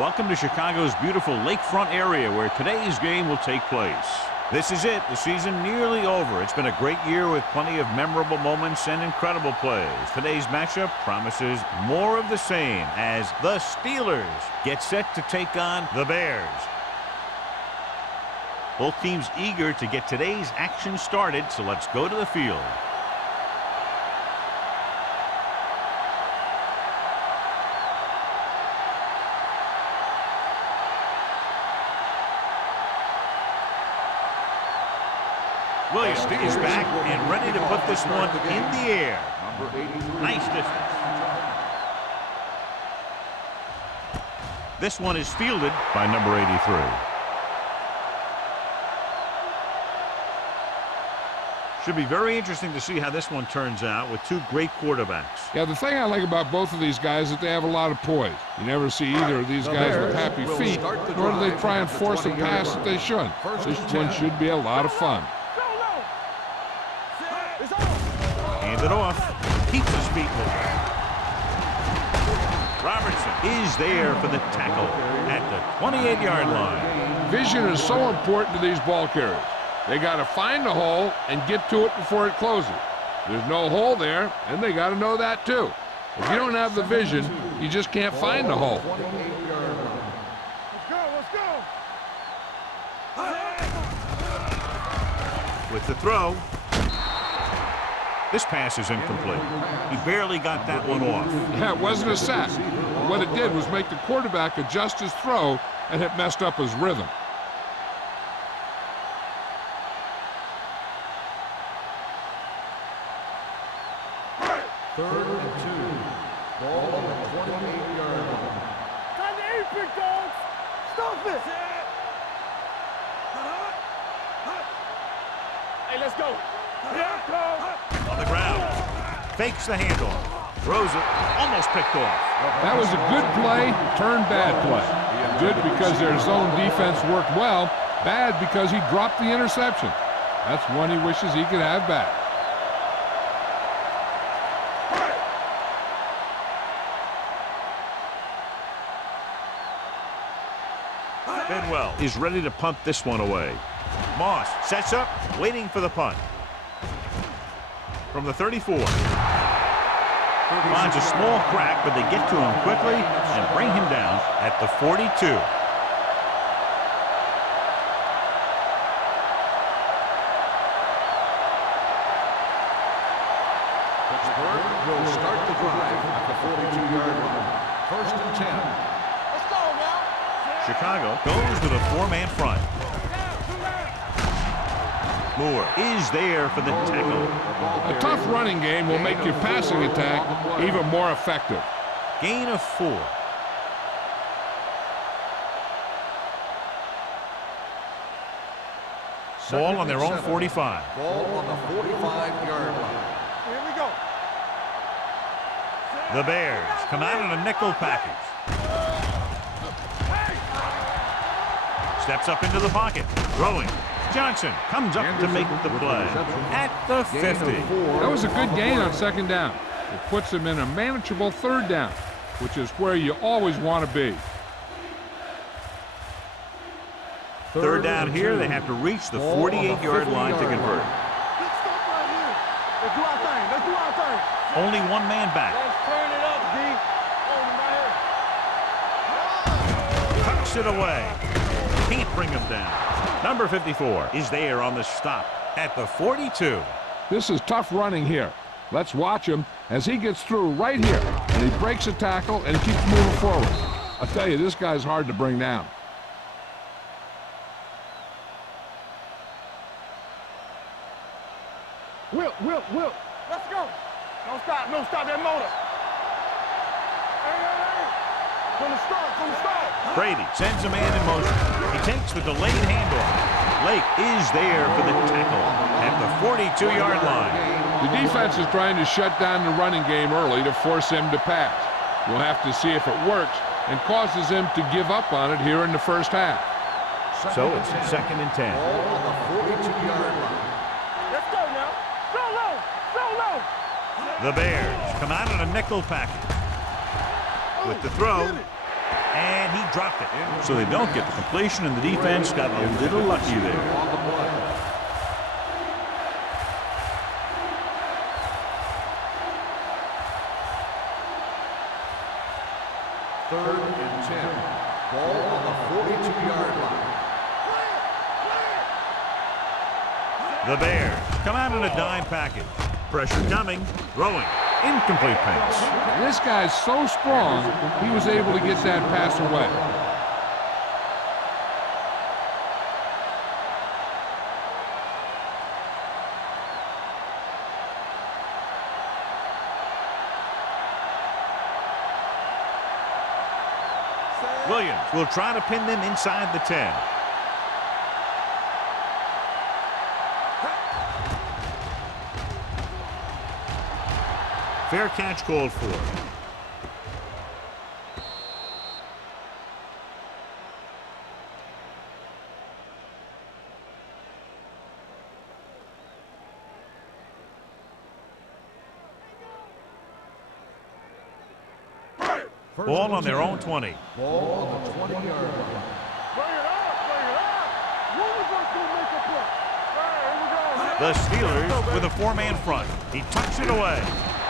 Welcome to Chicago's beautiful lakefront area where today's game will take place. This is it, the season nearly over. It's been a great year with plenty of memorable moments and incredible plays. Today's matchup promises more of the same as the Steelers get set to take on the Bears. Both teams eager to get today's action started, so let's go to the field. Williams is back and ready to put this one in the air. Nice distance. This one is fielded by number 83. Should be very interesting to see how this one turns out with two great quarterbacks. Yeah, the thing I like about both of these guys is that they have a lot of poise. You never see either of these guys with happy feet, nor do they try and force a pass that they shouldn't. This one should be a lot of fun. Hand it off. Keeps his feet moving. Robertson is there for the tackle at the 28-yard line. Vision is so important to these ball carriers. They got to find the hole and get to it before it closes. There's no hole there, and they got to know that too. If you don't have the vision, you just can't find the hole. Let's go. With the throw. This pass is incomplete. He barely got that one off. Yeah, it wasn't a sack. What it did was make the quarterback adjust his throw, and it messed up his rhythm. Third and 2. Ball on the 28-yard line. Time to aim, big dogs. Stop it. Hey, let's go. Here it goes. On the ground. Fakes the handoff. Throws it. Almost picked off. That was a good play, turned bad play. Good because their zone defense worked well. Bad because he dropped the interception. That's one he wishes he could have back. Bedwell is ready to punt this one away. Moss sets up, waiting for the punt. From the 34. Finds a small crack, but they get to him quickly and bring him down at the 42. Pittsburgh will start the drive at the 42-yard line. First and 10. Let's go now. Chicago goes with a four-man front. Moore is there for the tackle. A tough running game will make your passing attack even more effective. Gain of 4. Ball on their own 45. Ball on the 45-yard line. Here we go. The Bears come out in a nickel package. Steps up into the pocket. Throwing. Johnson comes up to make the play at the 50. That was a good gain on second down. It puts them in a manageable third down, which is where you always want to be. Third down here, they have to reach the 48-yard line to convert. Let's stop right here. Let's do our thing. Let's do our thing. Only one man back. Let's turn it up, D. Right here. Tucks it away. Can't bring him down. Number 54 is there on the stop at the 42. This is tough running here. Let's watch him as he gets through right here. And he breaks a tackle and keeps moving forward. I tell you, this guy's hard to bring down. Will. Let's go. Don't stop that motor. Hey. From the start. Brady sends a man in motion. He takes the delayed handoff. Lake is there for the tackle at the 42-yard line. The defense is trying to shut down the running game early to force him to pass. We'll have to see if it works and causes him to give up on it here in the first half. So it's second and 10. Ball on the 42-yard line. Let's go now. So low. The Bears come out in a nickel package. With the throw, And he dropped it. So they don't get the completion, and the defense got a little lucky there. On the play. Third and 10. Ball on the 42-yard line. The Bears come out in a dime package. Pressure coming, throwing, incomplete pass. This guy's so strong, he was able to get that pass away. Williams will try to pin them inside the 10. Fair catch called for. Ball on their own 20. Ball on the 20-yard line. Bring it up, bring it up. Who was going to make a play? All right, here we go. The Steelers with a four-man front. He tucks it away.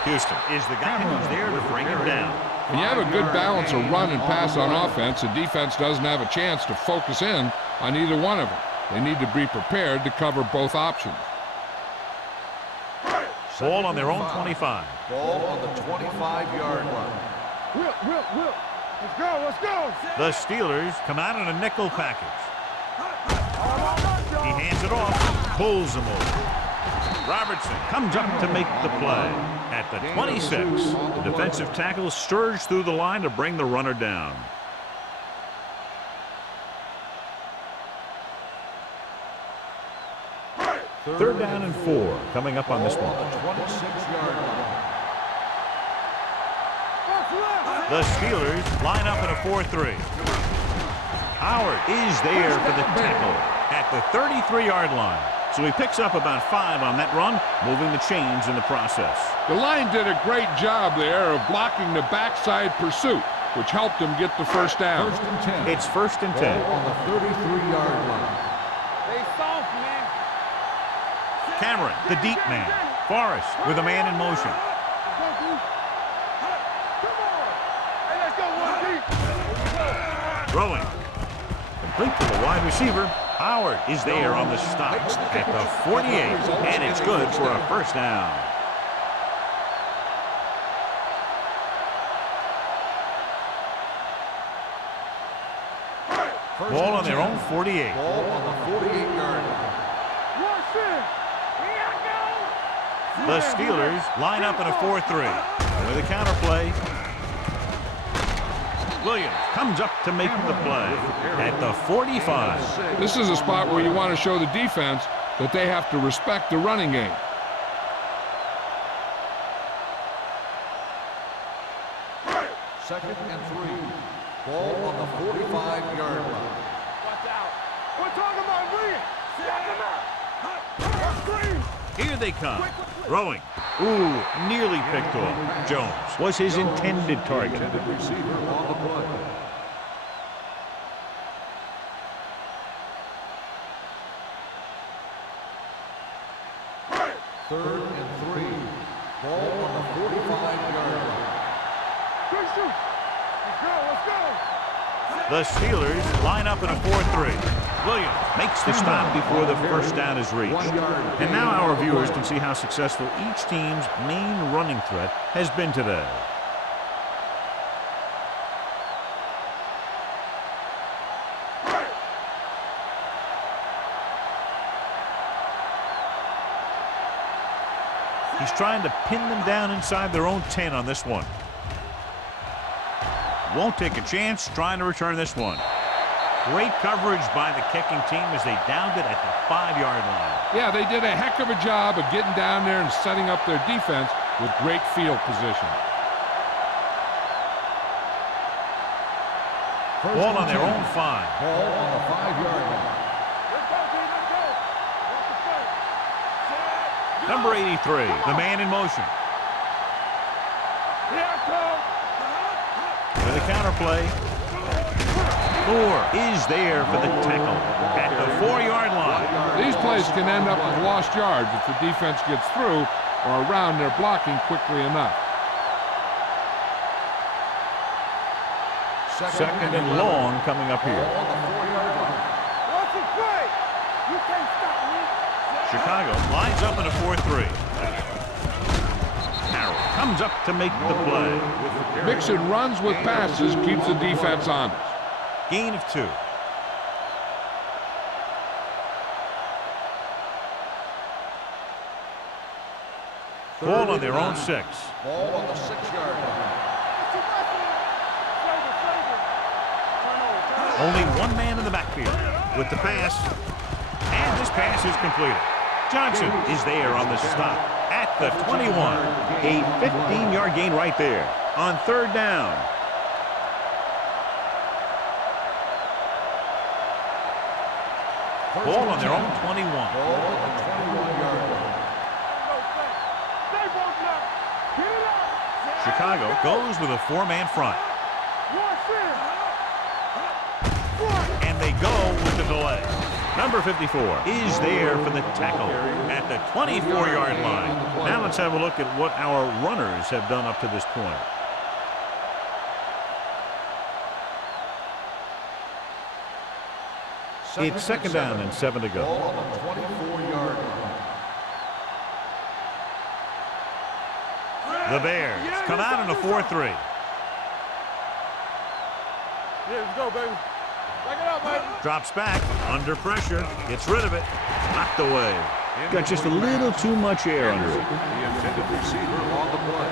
Houston is the guy who's there to bring him down. When you have a good balance of run and pass on offense, the defense doesn't have a chance to focus in on either one of them. They need to be prepared to cover both options. Ball on their own 25. Ball on the 25-yard line. Whip. Let's go, let's go. The Steelers come out in a nickel package. He hands it off, pulls him over. Robertson comes up to make the play. At the 26, the defensive tackle surged through the line to bring the runner down. Third down and 4 coming up on this one. The 26-yard line. The Steelers line up in a 4-3. Howard is there for the tackle at the 33-yard line. So he picks up about 5 on that run, moving the chains in the process. The line did a great job there of blocking the backside pursuit, which helped him get the first down. First and 10. It's first and 10. Ball on the 33-yard line. They soft, man. Cameron, the deep man. Forrest with a man in motion. Come on. Hey, let's go one deep. Throwing. Complete to the wide receiver. Howard is there on the stop at the 48, and it's good for a first down. Ball on their own 48. Ball on the 48-yard line. Rush in. Here I go. The Steelers line up in a 4-3. With a counter play. Williams comes up to make the play at the 45. This is a spot where you want to show the defense that they have to respect the running game. Second and 3. Ball on the 45-yard line. Watch out. We're talking about bringing. Stop him up. Screen. Here they come. Throwing. Ooh, nearly picked off. Jones was his intended target. Intended receiver on the play. Third and 3. Ball on the 45-yard line. Good shoot. Let's go. The Steelers line up in a 4-3. Williams makes the stop before the first down is reached. 1 yard. And now our viewers can see how successful each team's main running threat has been today. He's trying to pin them down inside their own 10 on this one. Won't take a chance trying to return this one. Great coverage by the kicking team as they downed it at the 5-yard line. Yeah, they did a heck of a job of getting down there and setting up their defense with great field position. Ball on their own 5. Ball on the 5-yard line. Let's go, D. Let's go. Watch the play. Set. Number 83, the man in motion. Here I come. With a counter play, Moore is there for the tackle at the 4-yard line. These plays can end up with lost yards if the defense gets through or around their blocking quickly enough. Second and long coming up here. Watch it play. You can't stop me. Chicago lines up in a 4-3. Harrell comes up to make the play. Mixing runs with passes keeps the defense honest. Gain of 2. Ball on their own 6. Ball on the 6-yard line. Only one man in the backfield with the pass. And this pass is completed. Johnson is there on the stop at the 21. A 15-yard gain right there on 3rd down. Ball on their own 21. Ball on the 21-yard line. Chicago goes with a 4-man front. And they go with the delay. Number 54 is there for the tackle at the 24-yard line. Now let's have a look at what our runners have done up to this point. It's 2nd down and 7 to go. Ball on the 24-yard line. The Bears come out in a 4-3. Yeah, let's go, baby. Back it up, baby. Drops back, under pressure, gets rid of it, knocked away. Got just a little too much air under it. The intended receiver on the play.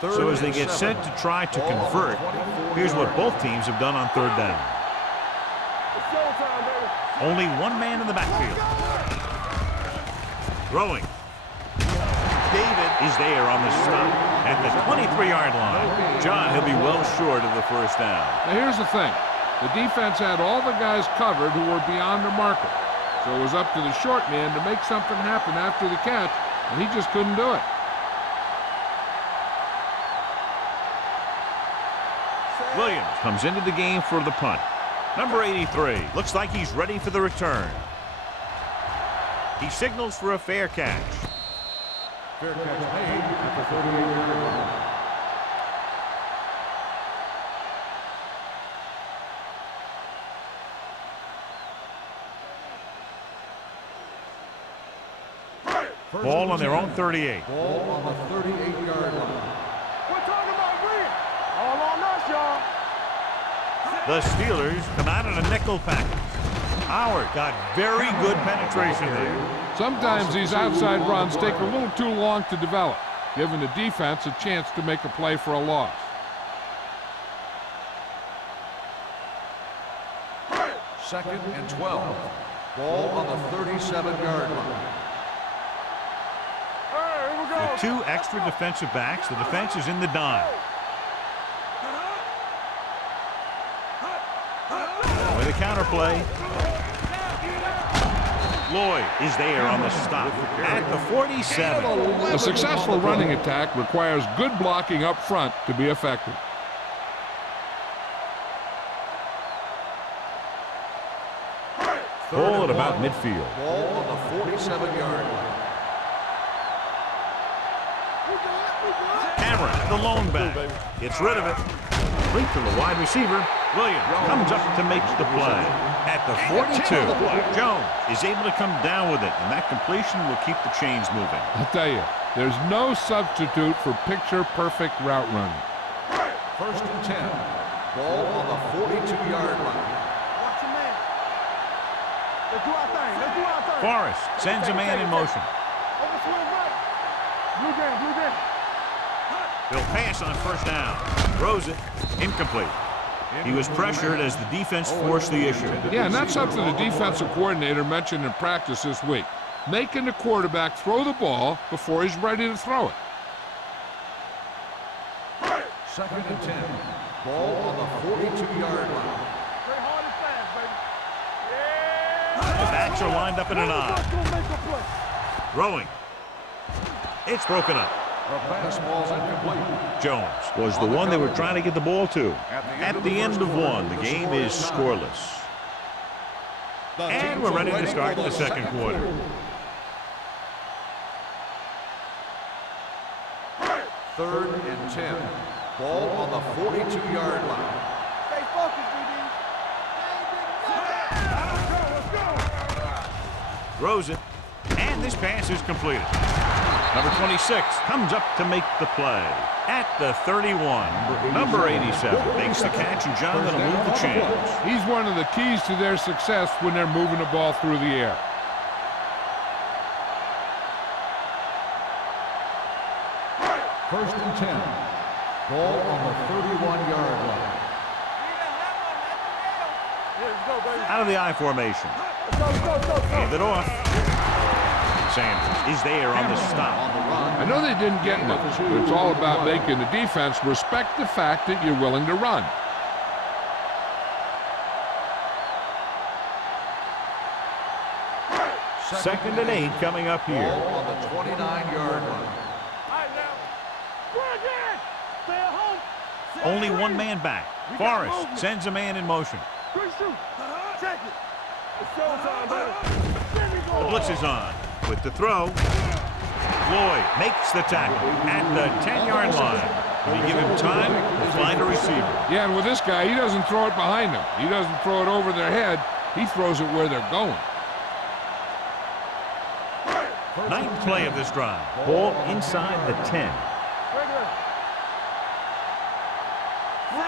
So as they get set to try to convert, here's what both teams have done on 3rd down. It's showtime, baby. Only one man in the backfield. Throwing. David is there on the stop at the 23-yard line. John, he'll be well short of the 1st down. Now here's the thing. The defense had all the guys covered who were beyond the marker. So it was up to the short man to make something happen after the catch, and he just couldn't do it. Williams comes into the game for the punt. Number 83 looks like he's ready for the return. He signals for a fair catch. Fair catch made at the 38-yard line. Ball on their own 38. Ball on the 38-yard line. We're talking about win. All on us, y'all. The Steelers come out in a nickel package. Howard got very good penetration there. Sometimes these outside runs take a little too long to develop, giving the defense a chance to make a play for a loss. Second and 12. Ball on the 37-yard line. Hey, here we go. With 2 extra defensive backs, the defense is in the dime. With a counter play. Lloyd is there on the stop at the 47. A successful running attack requires good blocking up front to be effective. Ball at about midfield. Ball on the 47-yard line. Cameron, the lone back, gets rid of it. Complete to the wide receiver. Williams comes up to make the play. At the 42, Jones is able to come down with it, and that completion will keep the chains moving. I'll tell you, there's no substitute for picture-perfect route running. First and 10. Ball on the 42-yard line. Watch your man. Let's do our thing. Let's do our thing. Forrest sends a man in motion. Over swing right. Blue game, blue game. He'll pass on 1st down. Throws it. Incomplete. He was pressured as the defense forced the issue. Yeah, and that's something the defensive coordinator mentioned in practice this week. Making the quarterback throw the ball before he's ready to throw it. Second and 10. Ball on the 42-yard line. Stay hard and fast, baby. Yeah. The backs are lined up in an eye. Let's go make a play. Throwing. It's broken up. The pass ball's incomplete. Jones was the one they were trying to get the ball to. At the end of one, the game is scoreless. And we're ready to start the second quarter. Third and 10. Ball on the 42-yard line. Stay focused, BB. Let's go. Throws it. And this pass is completed. Number 26 comes up to make the play. At the 31, number 87 makes the catch, and John, that'll move the chains. He's one of the keys to their success when they're moving the ball through the air. First and 10. Ball on the 31-yard line. Let's go, baby. Out of the I formation. Let's go. Hand it off. Sanders is there on the stop. On the run. I know they didn't get much, but it's all about making the defense respect the fact that you're willing to run. Second and 8 coming up Ball here. on the 29-yard line. All right, now. We're again. Stay at home. Only one man back. Forrest sends a man in motion. Quick shoot. Check it. It's showtime, baby. There we go. The blitz is on. With the throw, Floyd makes the tackle at the 10-yard line. When you give him time, he'll find a receiver. Yeah, and with this guy, he doesn't throw it behind them. He doesn't throw it over their head. He throws it where they're going. Ninth play of this drive. Ball inside the 10. Regular.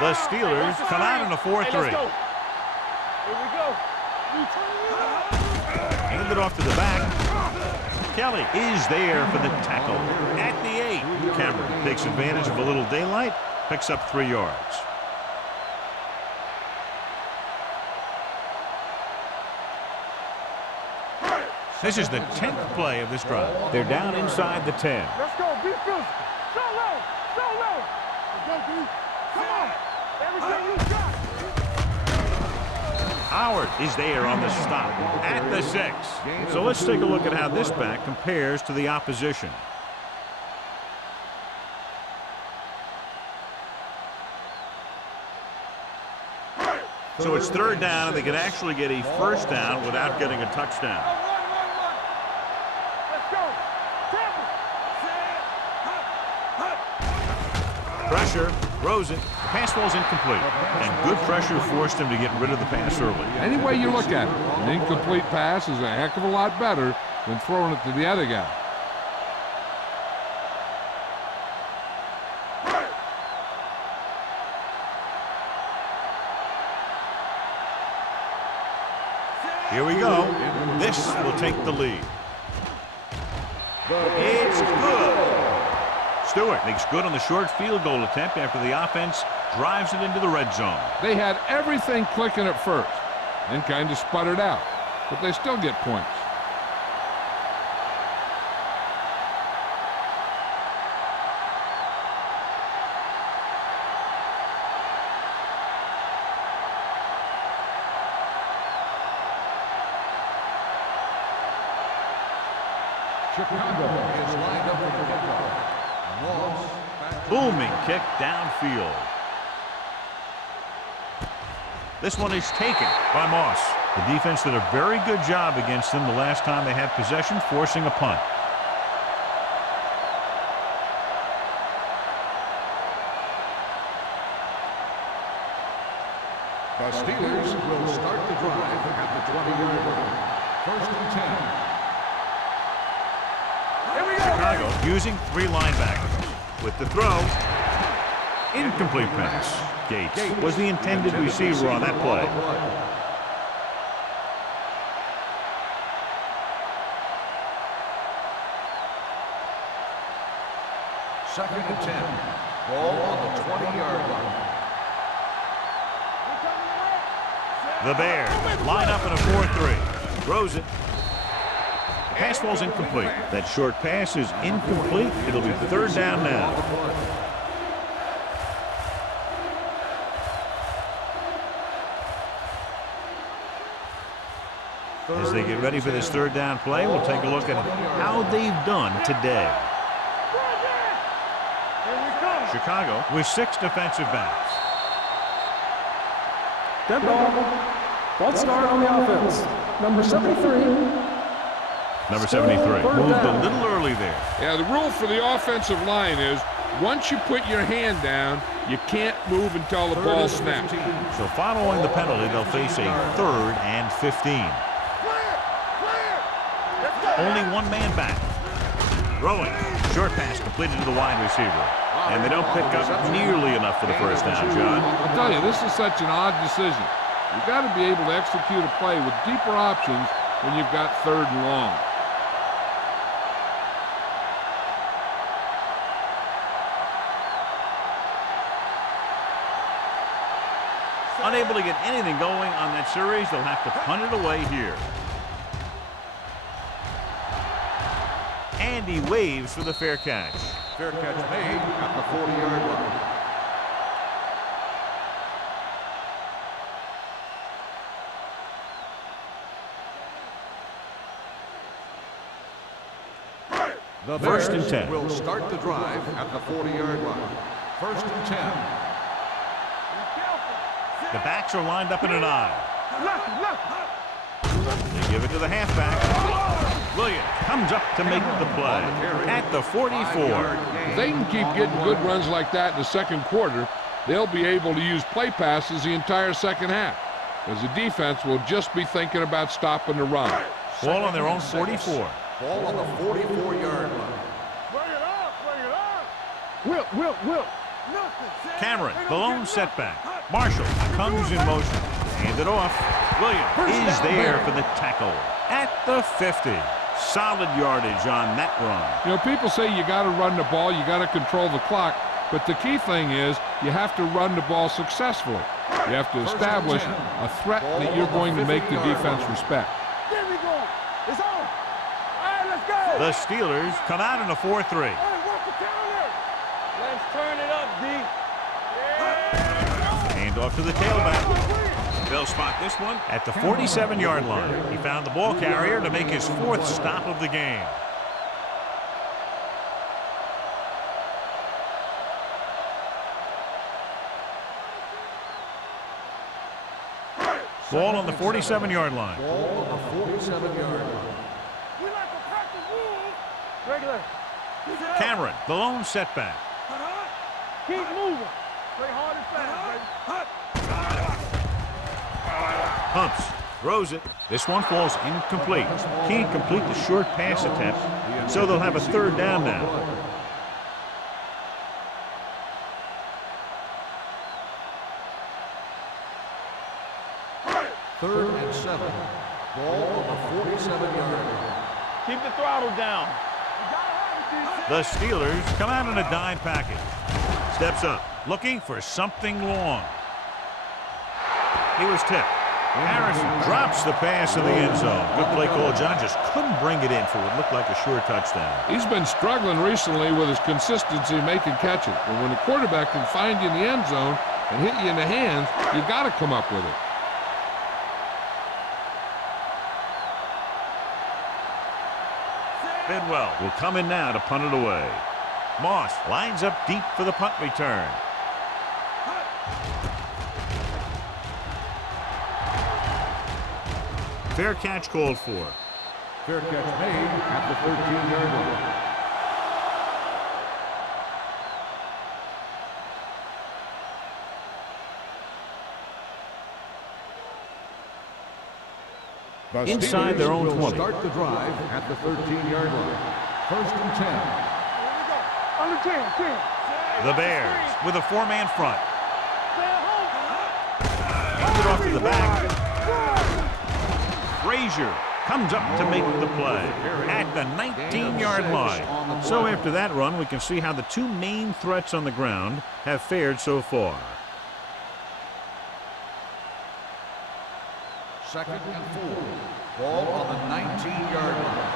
The Steelers come out in a 4-3. Hey, let's go. Here we go. Hand it off to the back. Kelly is there for the tackle at the 8. Cameron takes advantage of a little daylight, picks up 3 yards. This is the 10th play of this drive. They're down inside the 10. Let's go. Be physical. So low. Let's go, D. Come on. Everything you got. Howard is there on the stop at the 6. So let's take a look at how this back compares to the opposition. So it's third down, and they can actually get a first down without getting a touchdown. Let's go. Pressure, throws it. The pass ball's incomplete. And good pressure forced him to get rid of the pass early. Any way you look at it, an incomplete pass is a heck of a lot better than throwing it to the other guy. Here we go. This will take the lead. It's good. Stewart makes good on the short field goal attempt after the offense drives it into the red zone. They had everything clicking at first, then kind of sputtered out, but they still get points. Chicago is lined up for the kickoff. Moss. Booming kick downfield. This one is taken by Moss. The defense did a very good job against them the last time they had possession, forcing a punt. The Steelers will start the drive at the 20-yard line. First and 10. Chicago using 3 linebackers. With the throw, incomplete pass. Gates was the intended receiver on that play. Second and 10. Ball on the 20-yard line. The Bears line up in a 4-3. Throws it. Pass ball's incomplete. That short pass is incomplete. It'll be third down now. As they get ready for this third down play, we'll take a look at how they've done today. Chicago with 6 defensive backs. Dead ball. False start on the offense. Number 73. Number 73 moved a little early there. Yeah, the rule for the offensive line is once you put your hand down, you can't move until the ball snaps. So following the penalty, they'll face a 3rd and 15. Only one man back. Throwing. Short pass completed to the wide receiver. And they don't pick up nearly enough for the first down, John. I'll tell you, this is such an odd decision. You've got to be able to execute a play with deeper options when you've got 3rd and long. Unable to get anything going on that series, they'll have to punt it away here. And he waves for the fair catch. Fair catch made at the 40-yard line. The First and Bears 10. will start the drive at the 40-yard line. First and 10. The backs are lined up in an aisle. They give it to the halfback. Williams comes up to make the play at the 44. If they can keep getting good runs like that in the second quarter, they'll be able to use play passes the entire second half, as the defense will just be thinking about stopping the run. Ball on their own 44. Ball on the 44-yard line. Bring it up, bring it up. Will. Cameron, the lone setback. Marshall comes in motion. Hand it off. Williams is there for the tackle at the 50. Solid yardage on that run. You know, people say you got to run the ball, you got to control the clock, but the key thing is you have to run the ball successfully. You have to establish a threat that you're going to make the defense respect. There we go. It's on. All right, let's go. The Steelers come out in a 4-3. Hey, work the counter. Let's turn it up, D. Hand off to the tailback. They'll spot this one at the 47-yard line. He found the ball carrier to make his 4th stop of the game. Ball on the 47-yard line. Ball on the 47-yard line. We like to practice rules. Regular. Cameron, the lone setback. Keep moving. Play hard and fast, baby. Pumps, throws it. This one falls incomplete. Can't complete the short pass attempt, so they'll have a 3rd down now. Third and 7. Ball on the 47-yard line. Keep the throttle down. The Steelers come out in a dime package. Steps up, looking for something long. He was tipped. Harrison drops the pass in the end zone. Good play call, John. Just couldn't bring it in for what looked like a sure touchdown. He's been struggling recently with his consistency making catches. And when the quarterback can find you in the end zone and hit you in the hands, you got to come up with it. Bidwell will come in now to punt it away. Moss lines up deep for the punt return. Fair catch called for. Fair catch made at the 13-yard line. Inside their own 20. Start the drive at the 13-yard line. First and 10. Under 10. The Bears with a 4-man front. Hands it off to the back. Frazier comes up to make the play at the 19-yard line. So after that run, we can see how the 2 main threats on the ground have fared so far. Second and 4. Ball on the 19-yard line.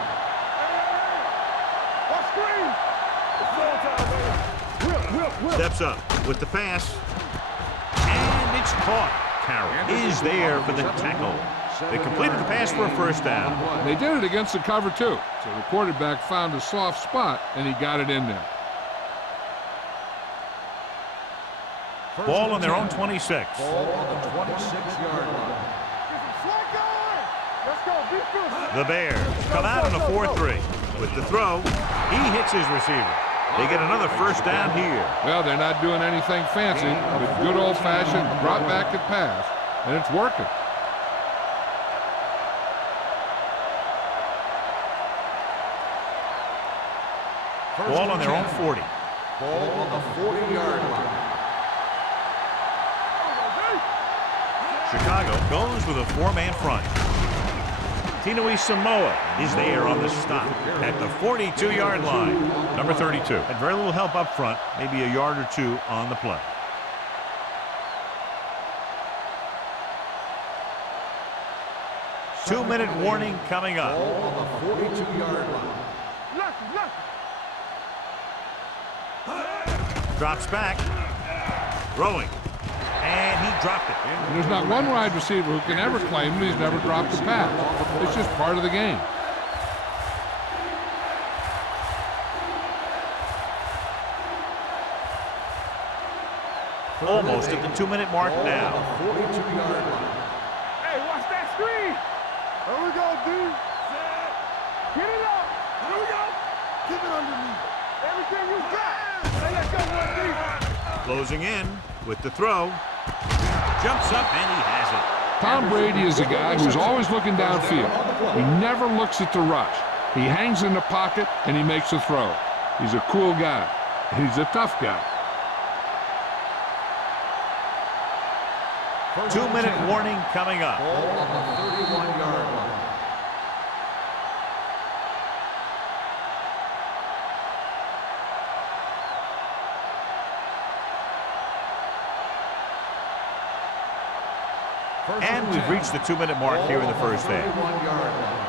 Steps up with the pass. And it's caught. Carroll is there for the tackle. They completed the pass for a first down. They did it against the cover, too. So the quarterback found a soft spot, and he got it in there. Ball on their own 26. Ball on the 26-yard line. Let's go, defense. The Bears come out on a 4-3. With the throw, he hits his receiver. They get another first down here. Well, they're not doing anything fancy, but good old-fashioned drop back and pass, and it's working. Ball on their own 40. Ball on the 40-yard line. Chicago goes with a 4-man front. Tinui Samoa is there on the stop at the 42-yard line. Number 32. Had very little help up front, maybe a yard or two on the play. Two-minute warning coming up. Ball on the 42-yard line. Drops back. Throwing. And he dropped it. There's not one wide receiver who can ever claim he's never dropped a pass. It's just part of the game. Almost at the 2-minute mark now. 42-yard line. Hey, watch that screen. There we go, dude. Get it up. Here we go. Keep it underneath. Everything you got. Hey, let's go, one, Closing in with the throw. Jumps up and he has it. Tom Brady is a guy who's always looking downfield. He never looks at the rush. He hangs in the pocket and he makes a throw. He's a cool guy. He's a tough guy. 2-minute warning coming up. Ball on the 31-yard line. And we've reached the 2-minute mark here in the first half. 31-yard line.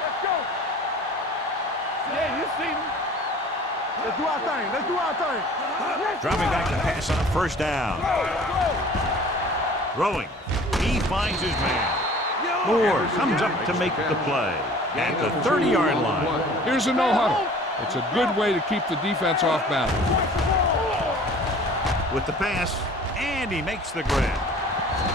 Let's go. Yeah, you see me. Let's do our thing. Let's do our thing. Dropping back to pass on first down. Throwing. He finds his man. Moore comes up to make the play at the 30-yard line. Here's a no-huddle. It's a good way to keep the defense off balance. With the pass, and he makes the grab.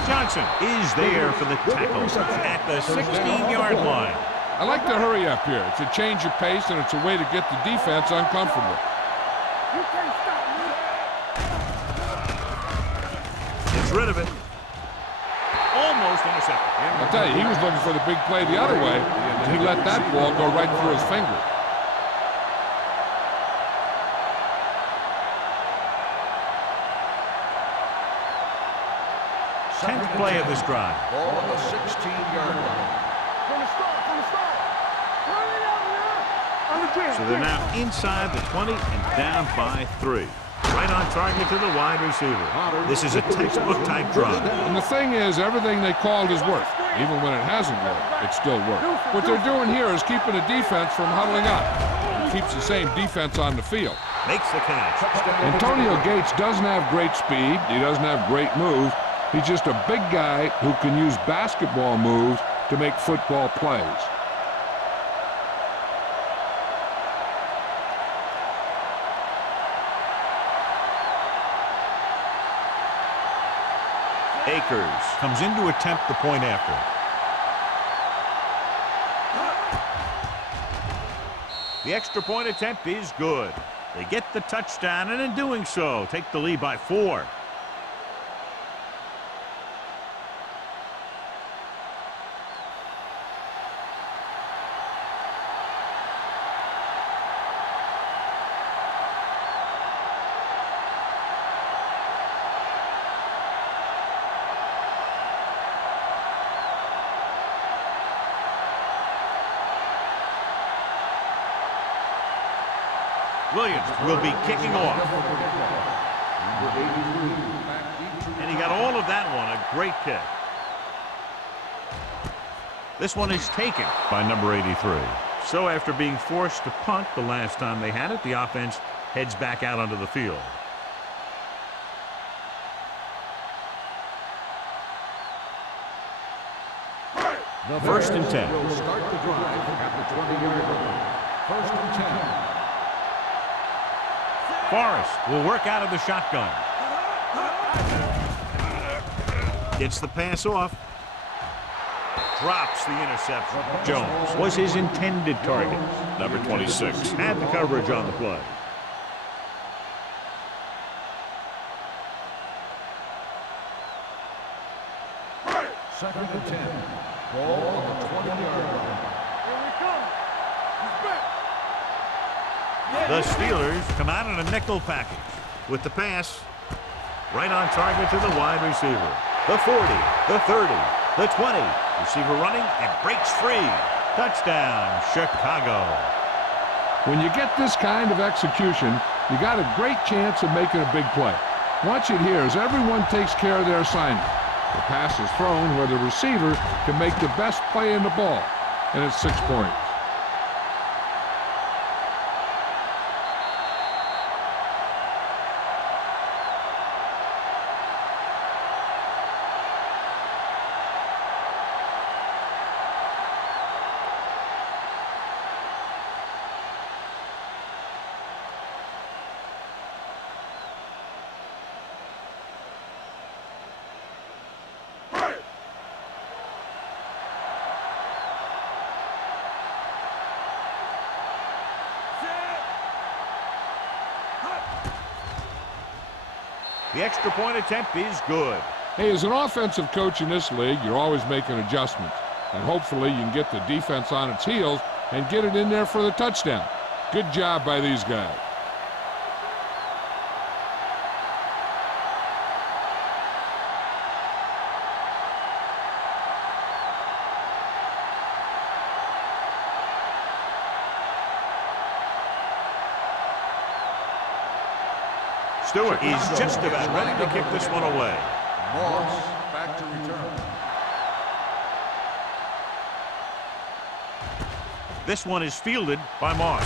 Johnson is there for the tackle at the 16-yard line. I like to hurry up here. It's a change of pace, and it's a way to get the defense uncomfortable. You can't stop me. Gets rid of it. Almost intercepted. I'll tell you, he was looking for the big play the other way, and he let that ball go right through his finger. Tenth play of this drive. Ball on the 16-yard line. From the start. Run it out now. On the 10. So they're now inside the 20 and down by 3. Right on target to the wide receiver. This is a textbook type drive. And the thing is, everything they called has worked. Even when it hasn't worked, it still worked. What they're doing here is keeping the defense from huddling up. It keeps the same defense on the field. Makes the catch. Antonio Gates doesn't have great speed. He doesn't have great moves. He's just a big guy who can use basketball moves to make football plays. Akers comes in to attempt the point after. The extra point attempt is good. They get the touchdown, and in doing so, take the lead by 4. Williams will be kicking off. And he got all of that one, a great kick. This one is taken by number 83. So after being forced to punt the last time they had it, the offense heads back out onto the field. First and 10. Will start the drive at the 20-yard line. First and 10. Forrest will work out of the shotgun. Gets the pass off. Drops the interception. Jones was his intended target. Number 26 had the coverage on the play. Second and 10. Ball on the 20-yard line. Here we come. He's back. The Steelers come out in a nickel package with the pass right on target to the wide receiver. The 40, the 30, the 20. Receiver running and breaks free. Touchdown, Chicago. When you get this kind of execution, you got a great chance of making a big play. Watch it here as everyone takes care of their assignment. The pass is thrown where the receiver can make the best play in the ball, and it's 6 points. The extra point attempt is good. Hey, as an offensive coach in this league, you're always making adjustments. And hopefully you can get the defense on its heels and get it in there for the touchdown. Good job by these guys. Stewart is just about ready to kick this one away. Moss back to return. This one is fielded by Moss.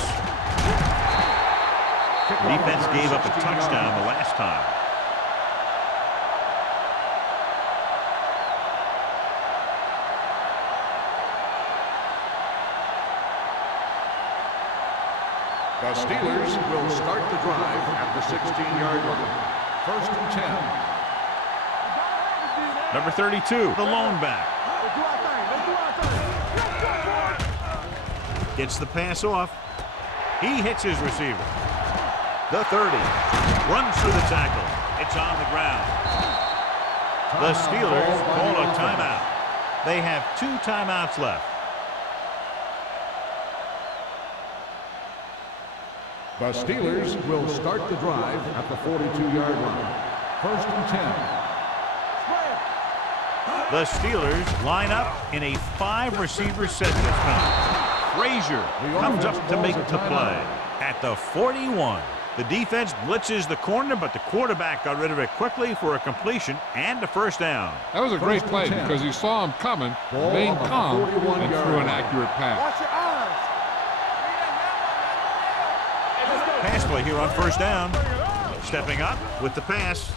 Defense gave up a touchdown the last time. The Steelers will start the drive at the 16-yard line. First and 10. Number 32, the lone back. Let's do our thing. Let's do our thing. Let's go, boys. Gets the pass off. He hits his receiver. The 30 runs through the tackle. It's on the ground. The Steelers call a timeout. They have 2 timeouts left. The Steelers will start the drive at the 42-yard line. First and 10. The Steelers line up in a 5-receiver set this time. Frazier comes up to make the play at the 41. The defense blitzes the corner, but the quarterback got rid of it quickly for a completion and a first down. That was a great play because he saw him coming, remained calm, and threw an accurate pass. Watch your eyes. Pass play here on first down. Stepping up with the pass.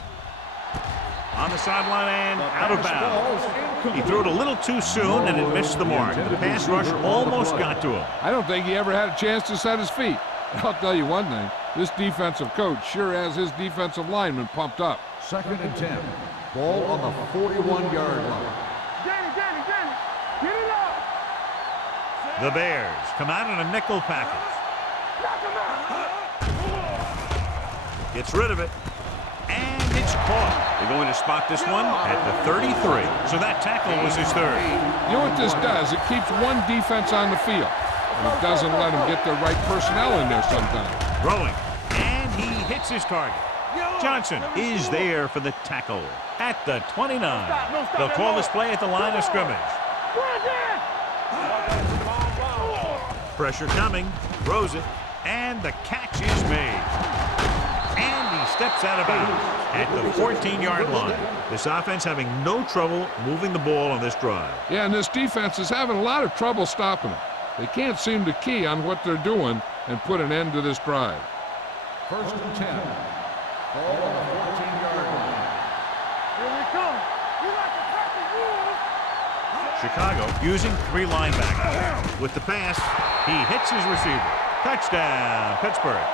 On the sideline and out of bounds. He threw it a little too soon and it missed the mark. The pass rush almost got to him. I don't think he ever had a chance to set his feet. I'll tell you one thing, this defensive coach sure has his defensive lineman pumped up. Second and 10. Ball on the 41-yard line. Danny. Get it up. The Bears come out in a nickel package. Knock him out. Gets rid of it. And it's caught. They're going to spot this one at the 33. So that tackle was his third. You know what this does? It keeps one defense on the field. And it doesn't let them get the right personnel in there sometimes. Throwing. And he hits his target. Johnson is there for the tackle at the 29. They'll call this play at the line of scrimmage. Pressure coming. Throws it. And the catch is made. And he steps out of bounds at the 14-yard line. This offense having no trouble moving the ball on this drive. Yeah, and this defense is having a lot of trouble stopping them. They can't seem to key on what they're doing and put an end to this drive. First and 10. Ball on the 14-yard line. Here we come. We like to practice rules. Chicago using 3 linebackers. With the pass, he hits his receiver. Touchdown, Pittsburgh.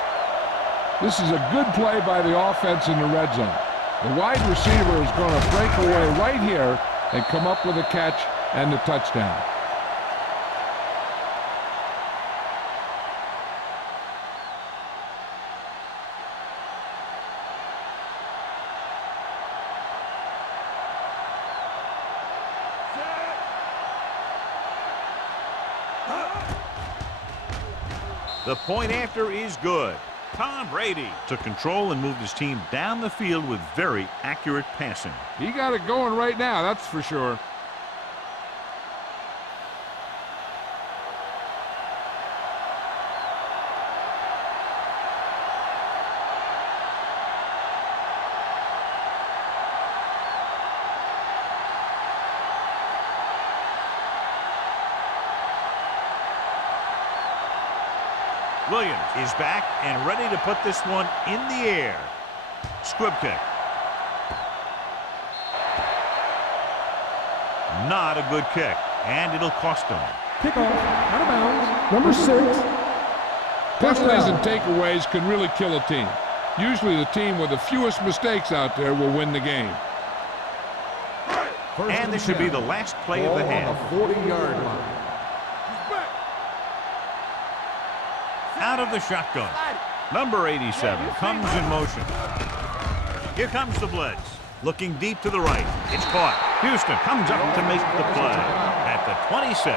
This is a good play by the offense in the red zone. The wide receiver is going to break away right here and come up with a catch and the touchdown. The point after is good. Tom Brady took control and moved his team down the field with very accurate passing. He got it going right now, that's for sure. Williams is back and ready to put this one in the air. Squib kick. Not a good kick, and it'll cost them. Kickoff, out of bounds, number 6. Penalties and takeaways can really kill a team. Usually the team with the fewest mistakes out there will win the game. And this should be the last play of the half. On the 40-yard line. Out of the shotgun. Number 87 comes in motion. Here comes the blitz. Looking deep to the right. It's caught. Houston comes up to make the play at the 26.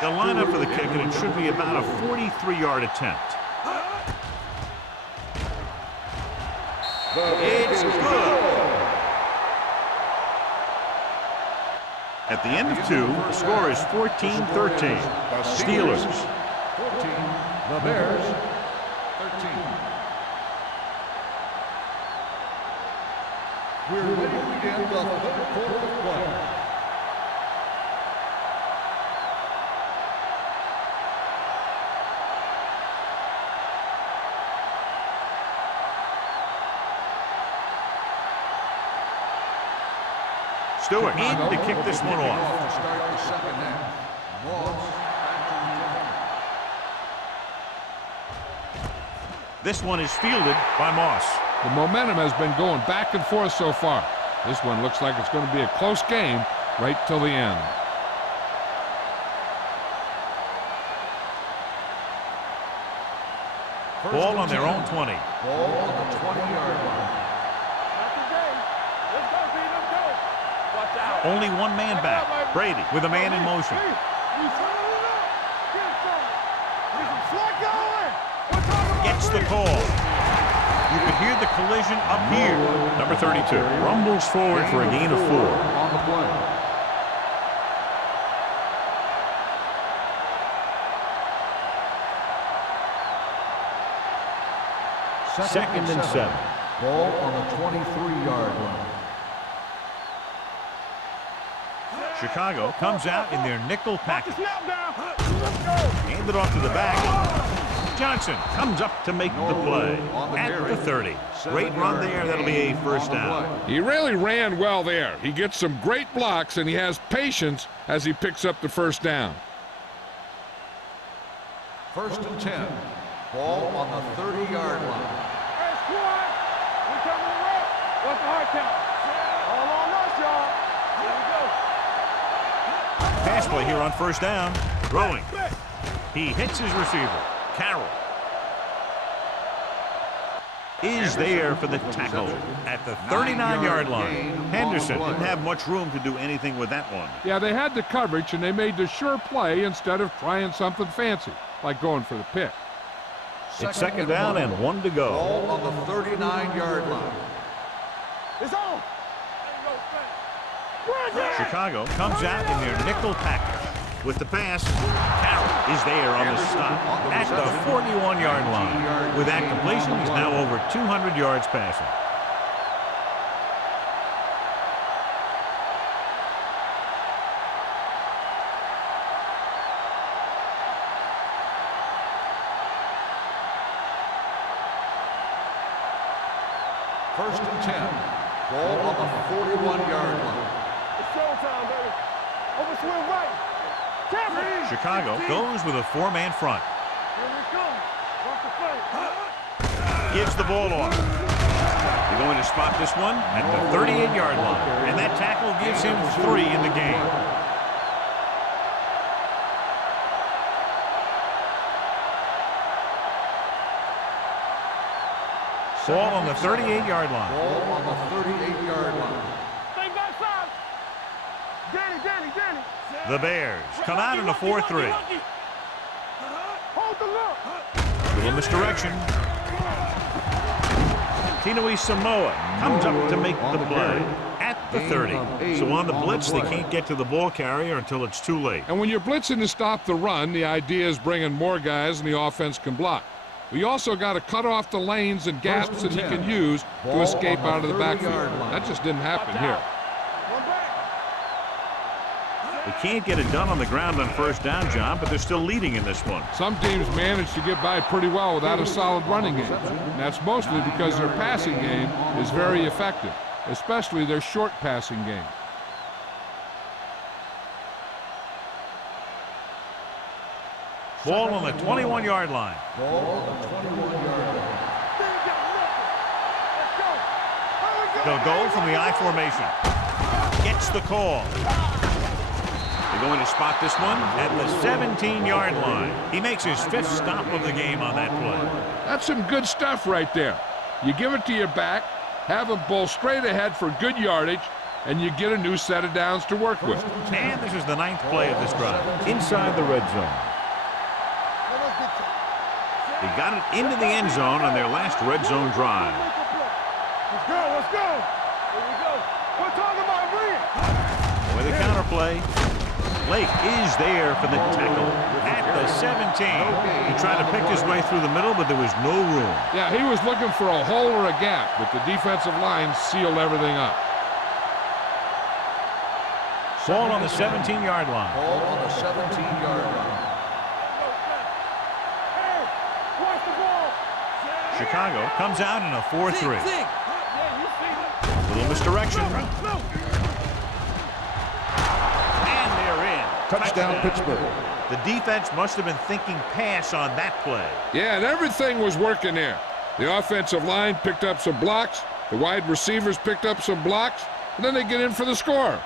The lineup for the kick, and it should be about a 43-yard attempt. It's good. At the end of 2, the score is 14-13. Steelers. 14, the Bears 13. We're ready to begin the third quarter of play. Stewart in to kick this one off. To start the second half. Moss back to This one is fielded by Moss. The momentum has been going back and forth so far. This one looks like it's going to be a close game right till the end. Ball on their own 20. Ball on the 20-yard line. Only one man back. Brady with a man in motion. Gets the call. You can hear the collision up here. Number 32 rumbles forward for a gain of 4. On the play. Second and 7. Ball on the 23-yard line. Chicago comes out in their nickel package. Hand it off to the back. Johnson comes up to make the play at the 30. Great run there. That'll be a first down. He really ran well there. He gets some great blocks, and he has patience as he picks up the first down. First and 10. Ball on the 30-yard line. Hey, squad! We coming to work. What's the hard count? All on us, y'all. Here we go. Pass play here on first down. Throwing. He hits his receiver. Carroll is there for the tackle at the 39-yard line. Henderson didn't have much room to do anything with that one. Yeah, they had the coverage, and they made the sure play instead of trying something fancy, like going for the pick. It's second down and 1 to go. Ball on the 39-yard line. It's on. Chicago comes out in their nickel package. With the pass, Carroll is there on the stop at the 41-yard line. With that completion, he's now over 200 yards passing. First and 10. Ball on the 41-yard line. showtime, baby. Over swing right. Careful. Chicago goes with a four-man front. Here we come. Off the flank. Gives the ball off. They're going to spot this one at the 38-yard line. And that tackle gives him 3 in the game. Ball on the 38-yard line. Ball on the 38-yard line. Stay backside. Danny. The Bears come out in a 4-3. Hold the look. Little misdirection. Tinui Samoa comes up to make the play at the 30. So on the blitz, they can't get to the ball carrier until it's too late. And when you're blitzing to stop the run, the idea is bringing more guys and the offense can block. We also got to cut off the lanes and gaps that he can use to escape out of the backfield. That just didn't happen here. They can't get it done on the ground on first down, John, but they're still leading in this one. Some teams manage to get by pretty well without a solid running game. And that's mostly because their passing game is very effective, especially their short passing game. Ball on the 21-yard line. Ball on the 21-yard line. They'll go from the I formation. Gets the call. They're going to spot this one at the 17-yard line. He makes his 5th stop of the game on that play. That's some good stuff right there. You give it to your back, have him pull straight ahead for good yardage, and you get a new set of downs to work with. And this is the 9th play of this drive. Inside the red zone. They got it into the end zone on their last red zone drive. Let's go. Here we go. We're talking about Reed. With a counter play, Lake is there for the tackle at the 17. He tried to pick his way through the middle, but there was no room. Yeah, he was looking for a hole or a gap, but the defensive line sealed everything up. Ball on the 17-yard line. Ball on the 17-yard line. Chicago comes out in a 4-3. Little misdirection. And they're in. Touchdown, Pittsburgh. The defense must have been thinking pass on that play. Yeah, and everything was working there. The offensive line picked up some blocks, the wide receivers picked up some blocks, and then they get in for the score.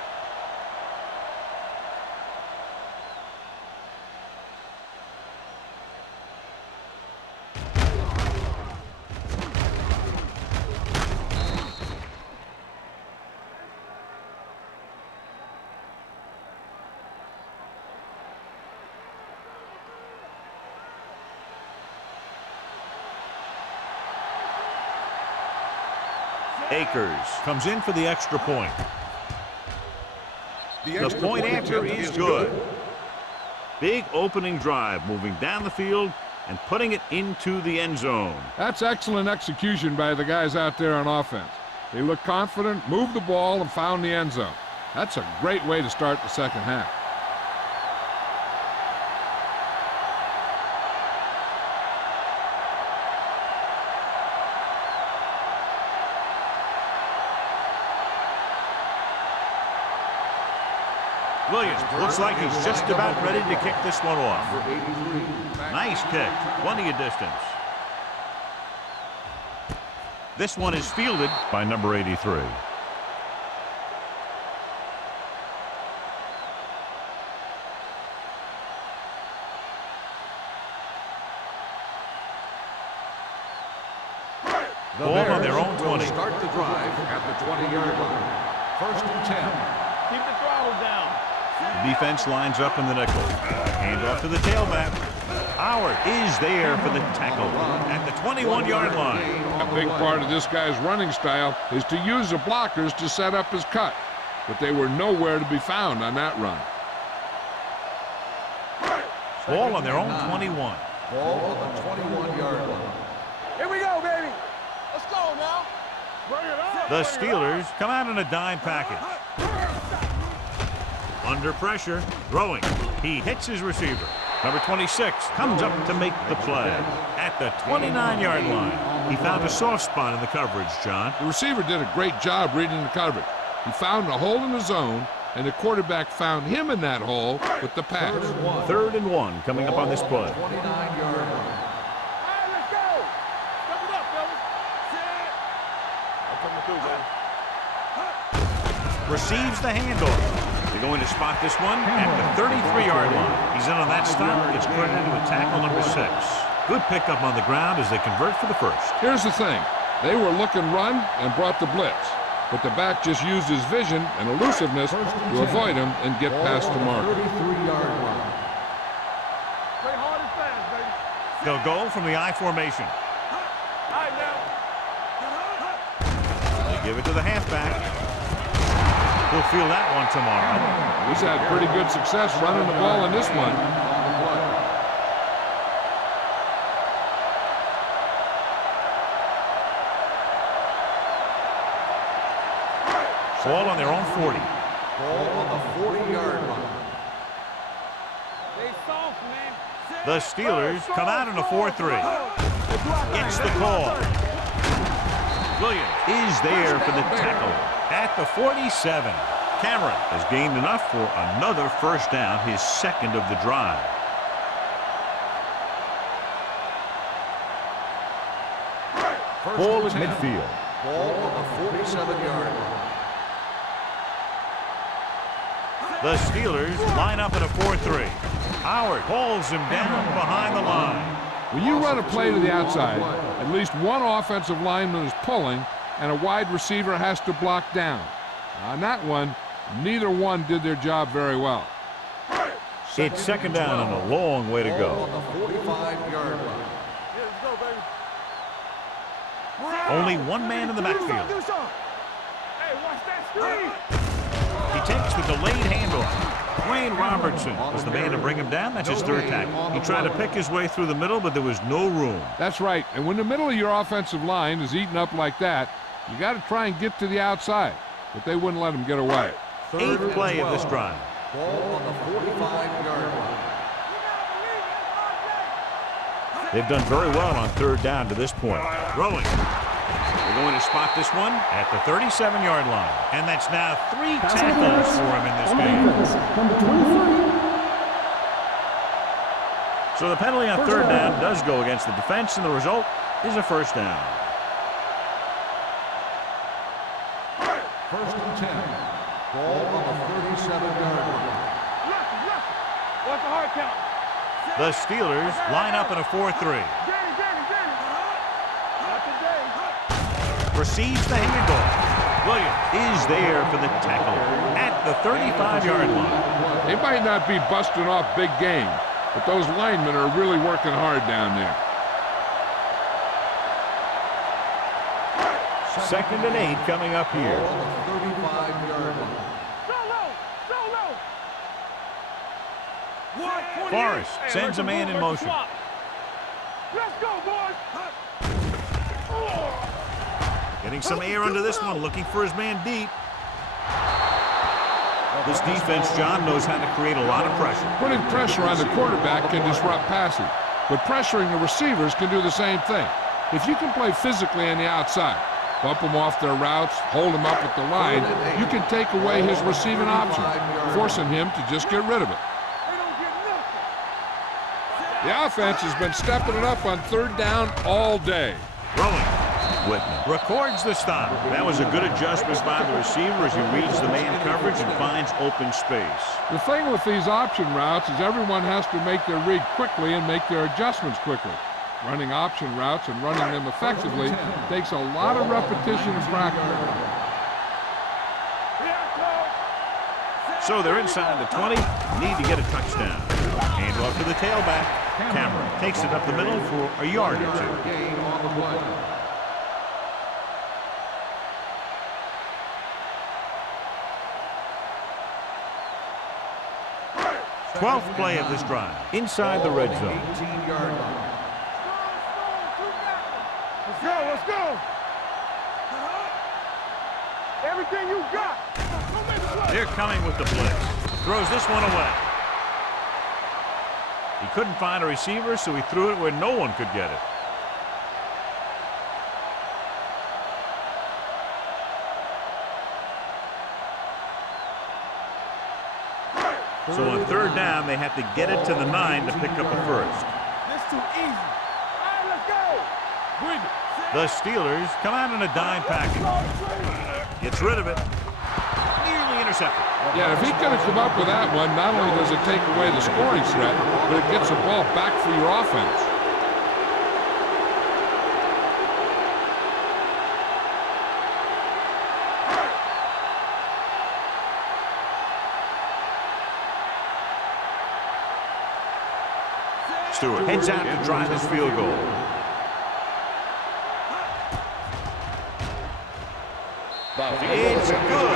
Akers comes in for the extra point. The point after is good. Big opening drive, moving down the field and putting it into the end zone. That's excellent execution by the guys out there on offense. They looked confident, moved the ball, and found the end zone. That's a great way to start the second half. Williams looks like he's just about ready to kick this one off. Nice kick, plenty of distance. This one is fielded by number 83. Ball on their own 20. Start the drive at the 20-yard line. 1st and 10. Keep the throttle down. The defense lines up in the nickel. Hand off to the tailback. Howard is there for the tackle at the 21-yard line. A big part of this guy's running style is to use the blockers to set up his cut, but they were nowhere to be found on that run. Ball on their own 21. Ball on the 21-yard line. Here we go, baby. Let's go now. Bring it on. The Steelers come out in a dime package. Under pressure, throwing. He hits his receiver. Number 26 comes up to make the play at the 29-yard line. He found a soft spot in the coverage, John. The receiver did a great job reading the coverage. He found a hole in the zone and the quarterback found him in that hole with the pass. 3rd and 1 coming up on this play. 29-yard line. Let's go. Step it up, fellas. Set. I'm coming through, man. Receives the handoff. They're going to spot this one at the 33-yard line. He's in on that stop. Gets credited with tackle number 6. Good pickup on the ground as they convert for the first. Here's the thing. They were looking run and brought the blitz, but the back just used his vision and elusiveness to avoid him and get past the marker. 33-yard line. Play hard and fast, baby. They'll go from the I formation. All right, now. They give it to the halfback. He'll feel that one tomorrow. He's had pretty good success running the ball in this one. Ball on their own 40. Ball on the 40-yard line. They soft, man. The Steelers come out in a 4-3. Gets the call. Williams is there for the tackle at the 47. Cameron has gained enough for another first down, his 2nd of the drive. Ball at midfield. Ball on the 47-yard line. The Steelers line up in a 4-3. Howard hauls him down behind the line. When you run a play to the outside, at least one offensive lineman is pulling and a wide receiver has to block down. On that one, neither one did their job very well. It's 2nd down and a long way to Ball go. on the 45-yard line. Let's go, baby. Only one man in the backfield. Do something. Hey, watch that screen. He takes the delayed handoff. Wayne Robertson was the man to bring him down. That's his 3rd tackle. He tried to pick his way through the middle, but there was no room. That's right. And when the middle of your offensive line is eaten up like that, you got to try and get to the outside. But they wouldn't let him get away. 8th play of this drive. Ball on the 45-yard line. They've done very well on 3rd down to this point. Throwing. They're going to spot this one at the 37-yard line. And that's now 3 tackles for him in this game. Number 23. So the penalty on 3rd down does go against the defense, and the result is a first down. 1st and 10. Ball on the 37-yard line. What's the hard count? The Steelers line up in a 4-3. Get it. Not today. Receives the handoff. Williams is there for the tackle at the 35-yard line. They might not be busting off big game, but those linemen are really working hard down there. 2nd and 8 coming up here. Ball on the 35-yard line. Forrest sends a man in motion. Let's go, boys. Getting some air under this one, looking for his man deep. This defense, John, knows how to create a lot of pressure. Putting pressure on the quarterback can disrupt passing, but pressuring the receivers can do the same thing. If you can play physically on the outside, bump them off their routes, hold them up at the line, you can take away his receiving option, forcing him to just get rid of it. The offense has been stepping it up on 3rd down all day. Throwing. Whitman records the stop. That was a good adjustment by the receiver as he reads the man coverage and finds open space. The thing with these option routes is everyone has to make their read quickly and make their adjustments quickly. Running option routes and running them effectively takes a lot of repetition and practice. So they're inside the 20, need to get a touchdown. Hand off to the tailback. Cameron takes it up the middle for a yard or 2. Gain on the play. 12th play of this drive. Inside the red zone. 18-yard line. Let's go. Everything you got. They're coming with the blitz. Throws this one away. He couldn't find a receiver, so he threw it where no one could get it. So on third down, they have to get it to the 9 to pick up a first. That's too easy. All right, let's go. Bring it. The Steelers come out in a dime package. Gets rid of it. Nearly intercepted. Yeah, if he could have come up with that one, not only does it take away the scoring threat, but it gets the ball back for your offense. Stewart heads out to drive his field goal. It's good.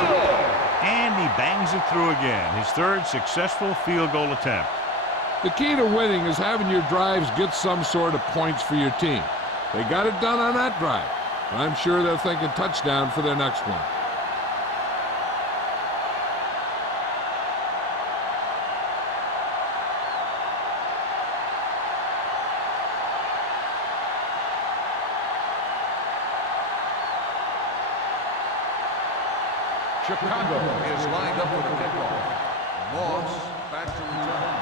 And he bangs it through again. His third successful field goal attempt. The key to winning is having your drives get some sort of points for your team. They got it done on that drive. I'm sure they're thinking touchdown for their next one. Chicago is lined up for the kickoff. Moss back to return.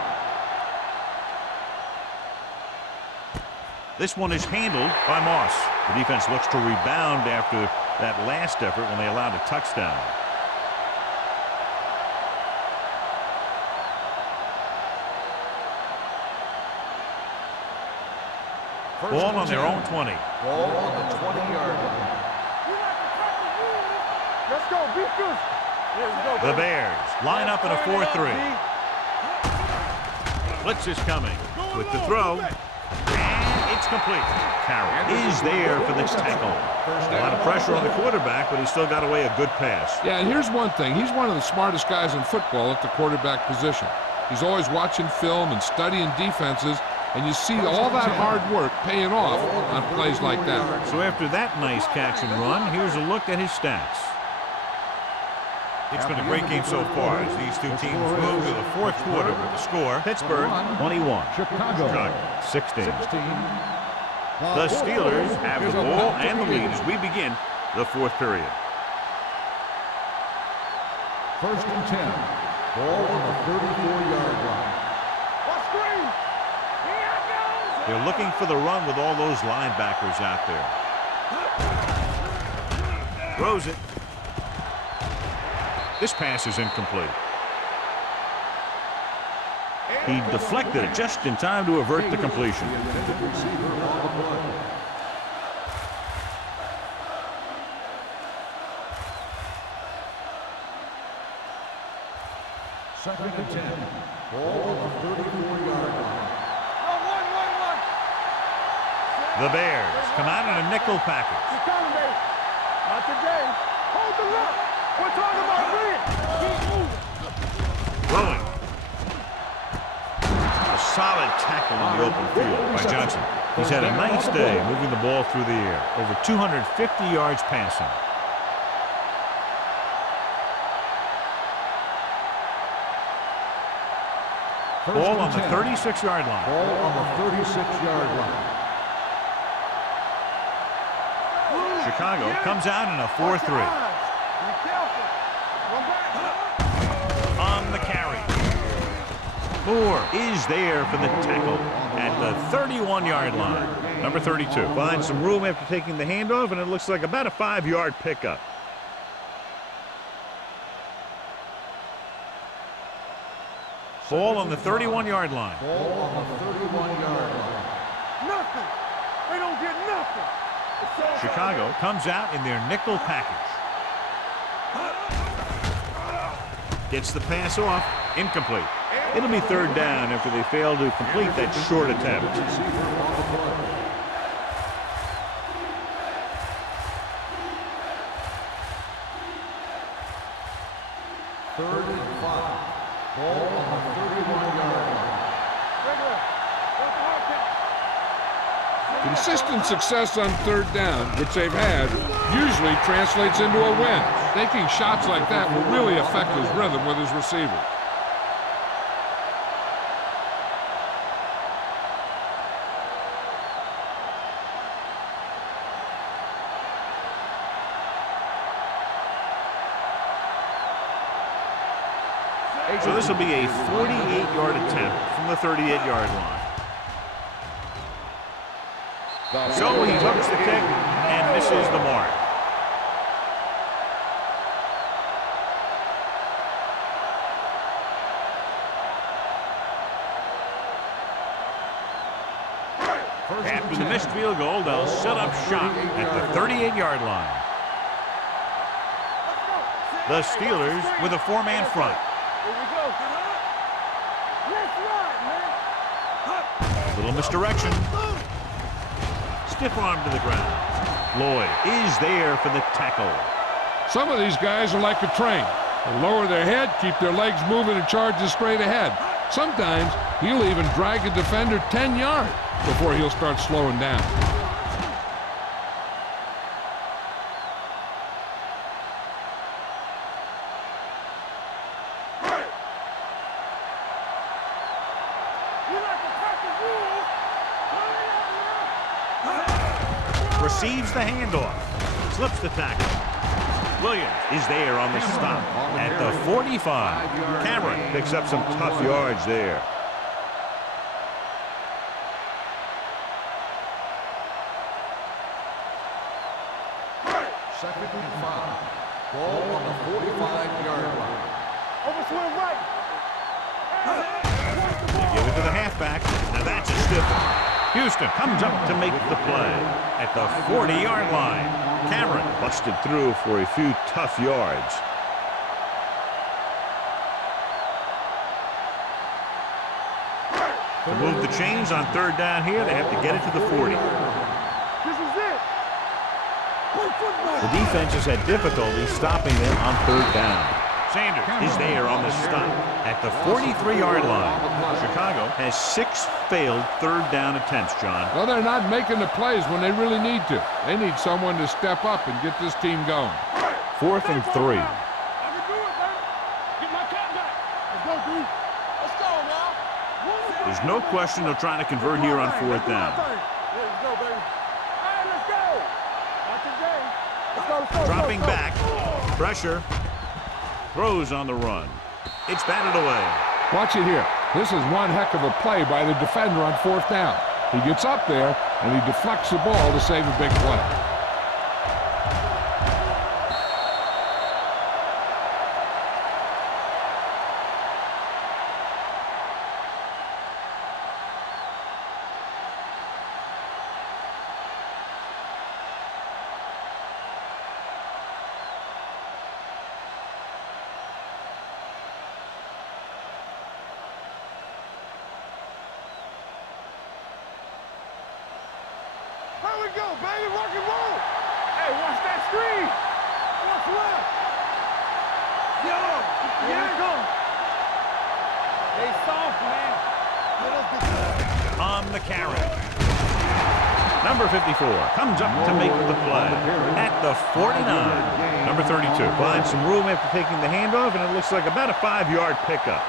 This one is handled by Moss. The defense looks to rebound after that last effort when they allowed a touchdown. Ball on their own 20. Ball on the 20-yard line. Let's go, beat this. The Bears line up in a 4-3. Blitz is coming with the throw. And it's complete. Carroll is there for this tackle. A lot of pressure on the quarterback, but he still got away a good pass. Yeah, and here's one thing. He's one of the smartest guys in football at the quarterback position. He's always watching film and studying defenses, and you see all that hard work paying off on plays like that. So after that nice catch and run, here's a look at his stats. It's been a great game so far as these two teams move to the fourth quarter with the score. Pittsburgh 21, Chicago 16. The Steelers have the ball and the lead as we begin the fourth period. First and 10. Ball on the 34-yard line. They're looking for the run with all those linebackers out there. Throws it. This pass is incomplete. He deflected it just in time to avert the completion. Second and 10. Ball on the 34-yard line. The Bears come out in a nickel package. Not today. Hold the look. We're talking about Green. Keep moving. Throwing. A solid tackle in the open field by Johnson. He's had a nice day moving the ball through the air. Over 250 yards passing. Ball on the 36-yard line. Ball on the 36-yard line. Chicago comes out in a 4-3. On the carry. Moore is there for the tackle at the 31-yard line. Number 32 finds some room after taking the handoff, and it looks like about a 5-yard pickup. Ball on the 31-yard line. Ball on the 31-yard line. Nothing. They don't get nothing. Chicago comes out in their nickel package. Gets the pass off. Incomplete. It'll be third down after they fail to complete that short attempt. Third and 5. Ball on the 31-yard line. Consistent success on third down, which they've had, usually translates into a win. Taking shots like that will really affect his rhythm with his receivers. So this will be a 48-yard attempt from the 38-yard line. So he hooks the kick and misses the mark. After the missed field goal, they'll set up shop at the 38-yard line. The Steelers with a four-man front. Little misdirection. Stiff arm to the ground. Lloyd is there for the tackle. Some of these guys are like a train. They lower their head, keep their legs moving, and charge straight ahead. Sometimes he'll even drag a defender 10 yards before he'll start slowing down. Receives the handoff. Slips the tackle. Williams is there on the stop at the 45. Cameron picks up some tough yards there. Second and 5. Ball on the 45-yard line. Overswing right. They give it to the halfback. Now that's a stiff one. Houston comes up to make the play at the 40-yard line. Cameron busted through for a few tough yards. To move the chains on third down here, they have to get it to the 40. This is it. The defense has had difficulty stopping them on third down. Sanders is there on the stop at the 43-yard line. Chicago has 6 failed third down attempts, John. Well, they're not making the plays when they really need to. They need someone to step up and get this team going. 4th and 3. I can do it, baby. Get my cat back. Let's go, dude. Let's go now. There's no question they're trying to convert here on 4th down. Yeah, let's go, baby. Hey, let's go. Not today. Let's go. Dropping back. Pressure. Throws on the run. It's batted away. Watch it here. This is one heck of a play by the defender on 4th down. He gets up there, and he deflects the ball to save a big play. Here we go, baby. Rock and roll. Hey, watch that screen. What's left? Yo, here we go. They soft, man. On the carry. Number 54 comes up to make the play at the 49. Number 32 finds some room after taking the handoff, and it looks like about a 5-yard pickup.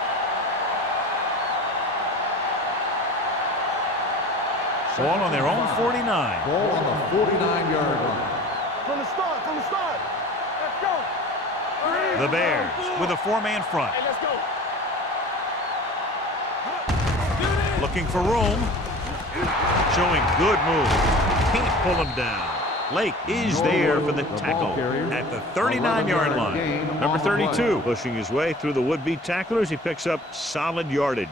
Ball on their own 49. Ball on the 49-yard line. From the start. Let's go. The Bears with a 4-man front. Hey, let's go. Looking for room. Showing good move. Can't pull him down. Lake is there for the tackle at the 39-yard line. Number 32 pushing his way through the would-be tacklers. He picks up solid yardage.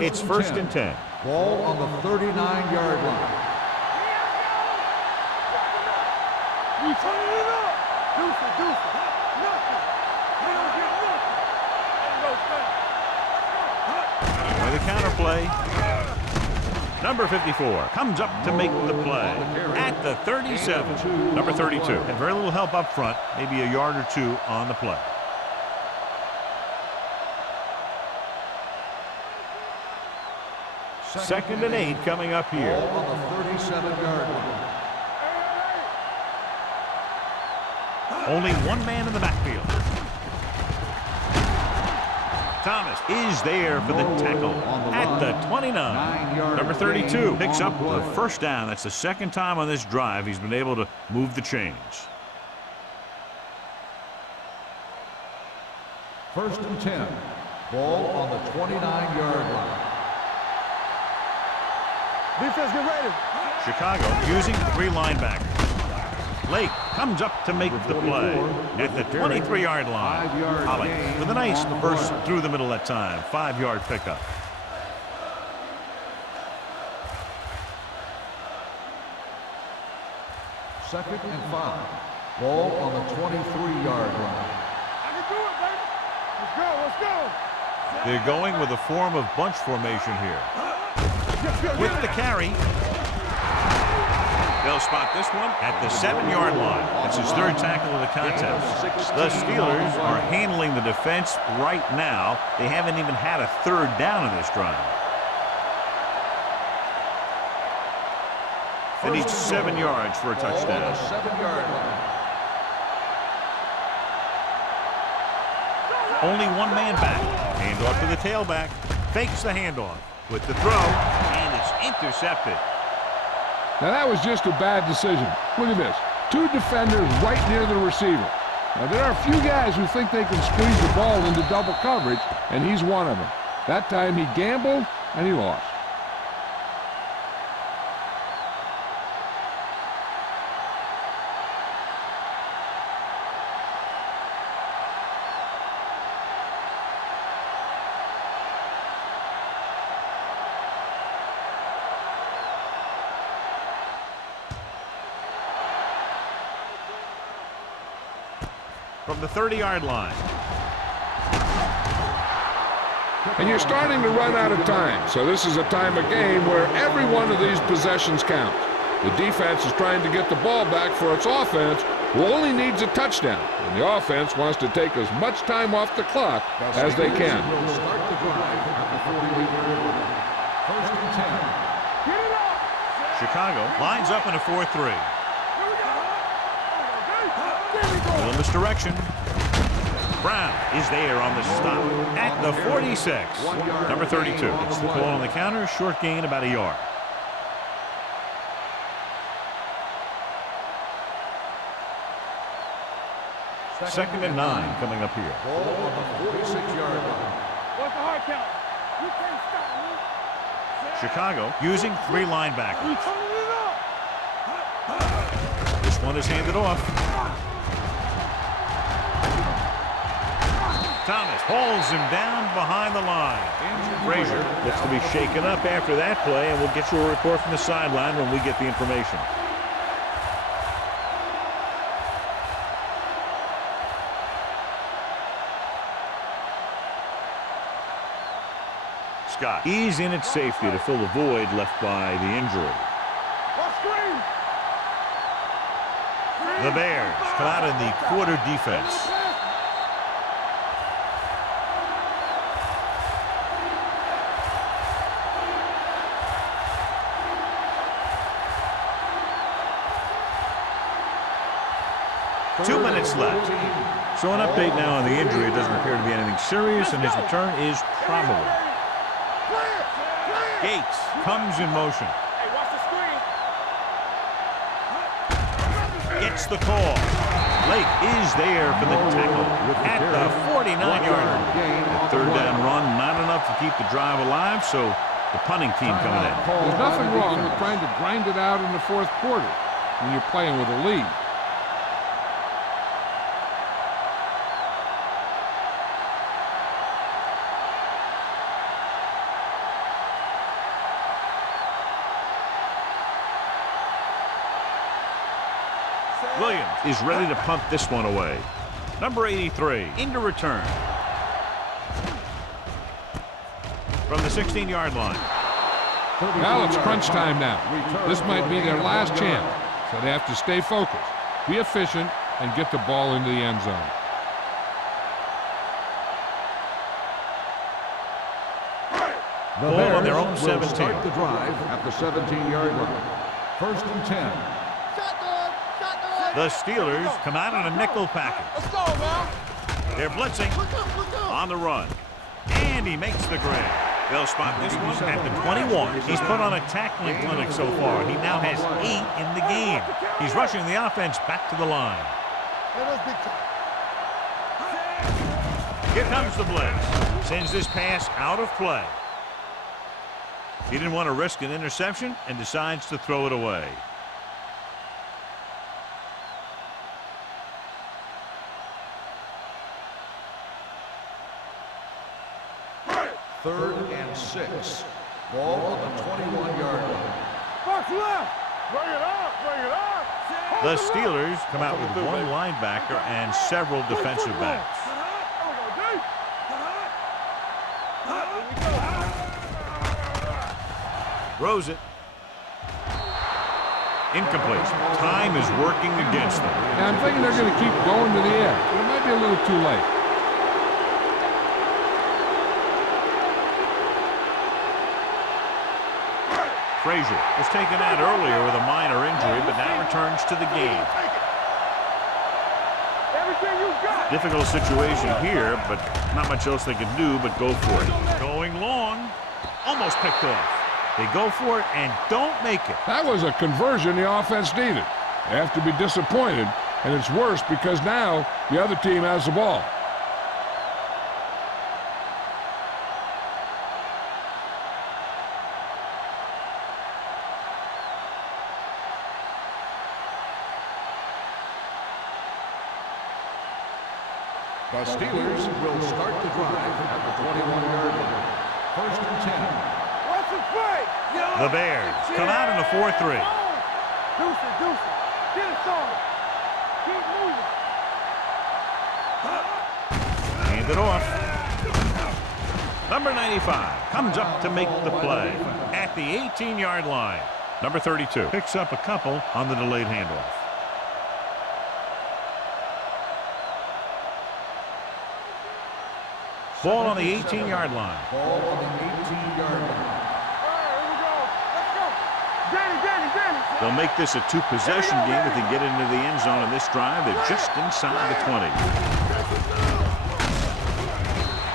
It's 1st and 10. Ball on the 39-yard line. We turning it up. Deuce it. Nothing. We don't get nothing. With a counterplay. Number 54 comes up to make the play at the 37. Number 32 had very little help up front, maybe a yard or two on the play. Second and 8 coming up here. Ball on the 37-yard line. Only one man in the backfield. Thomas is there for the tackle at the 29. Number 32 picks up the first down. That's the second time on this drive he's been able to move the chains. First and 10. Ball on the 29-yard line. Defense, get ready. Chicago using 3 linebackers. Lake comes up to make the play at the 23-yard line. Holly with a nice burst through the middle that time. 5-yard pickup. Second and 5. Ball on the 23-yard line. I can do it, baby. Let's go, let's go. They're going with a form of bunch formation here. With the carry. They'll spot this one at the 7-yard line. That's his 3rd tackle of the contest. The Steelers are handling the defense right now. They haven't even had a 3rd down in this drive. They need 7 yards for a touchdown. Ball on the 7-yard line. Only 1 man back. Handoff to the tailback. Fakes the handoff with the throw, and it's intercepted. Now that was just a bad decision. Look at this. 2 defenders right near the receiver. Now there are a few guys who think they can squeeze the ball into double coverage, and he's one of them. That time he gambled, and he lost. From the 30-yard line. And you're starting to run out of time, so this is a time of game where every one of these possessions counts. The defense is trying to get the ball back for its offense, who only needs a touchdown, and the offense wants to take as much time off the clock as they can. Will start the drive at the 48-yard line. First and 10. Get it up. Chicago lines up in a 4-3. Here we go. Little misdirection. Brown is there on the stop at the 46. Number 32 gets the call on the counter. Short gain, about a yard. Second and 9 coming up here. Ball on the 46-yard line. What's the hard count? You can't stop me. Chicago using 3 linebackers. We turning it up. This one is handed off. Thomas hauls him down behind the line. Frazier looks to be shaken up after that play, and we'll get you a report from the sideline when we get the information. Scott, he's in at safety to fill the void left by the injury. The Bears come out in the quarter defense. Two minutes left. So an update now on the injury. It doesn't appear to be anything serious, and his return is probable. Gates comes in motion. Hey, watch the screen. Gets the call. Lake is there for the tackle at the 49-yard line. The 3rd down run, not enough to keep the drive alive, so the punting team coming in. There's nothing wrong with trying to grind it out in the 4th quarter when you're playing with a lead. Williams is ready to punt this one away. Number 83 into return. From the 16-yard line. Well, it's crunch time now. This might be their last chance, so they have to stay focused, be efficient, and get the ball into the end zone. Ball on their own 17. Start the drive at the 17-yard line. First and 10. The Steelers come out in a nickel package. Let's go, man. They're blitzing on the run. And he makes the grab. They'll spot this one at the 21. He's put on a tackling clinic so far. He now has 8 in the game. He's rushing the offense back to the line. Here comes the blitz. Sends this pass out of play. He didn't want to risk an interception and decides to throw it away. Third and 6. Ball on the 21-yard line. Box left. Bring it up. Bring it up. The Steelers come out with one linebacker and several defensive backs. Throws it. Incomplete. Time is working against them. Now, I'm thinking they're going to keep going to the air, but it might be a little too late. Frazier was taken out earlier with a minor injury, but now returns to the game. Difficult situation here, but not much else they can do but go for it. Going long. Almost picked off. They go for it and don't make it. That was a conversion the offense needed. They have to be disappointed, and it's worse because now the other team has the ball. The Steelers will start the drive at the 21-yard line. First and 10. What's the play? The Bears come out in a 4-3. Deuce it. Get it started. Keep moving. Hand it off. Number 95 comes up to make the play at the 18-yard line. Number 32 picks up a couple on the delayed handoff. Ball on the 18-yard line. Ball on the 18-yard line. They'll make this a two-possession game if they get into the end zone in this drive. They're just inside the 20.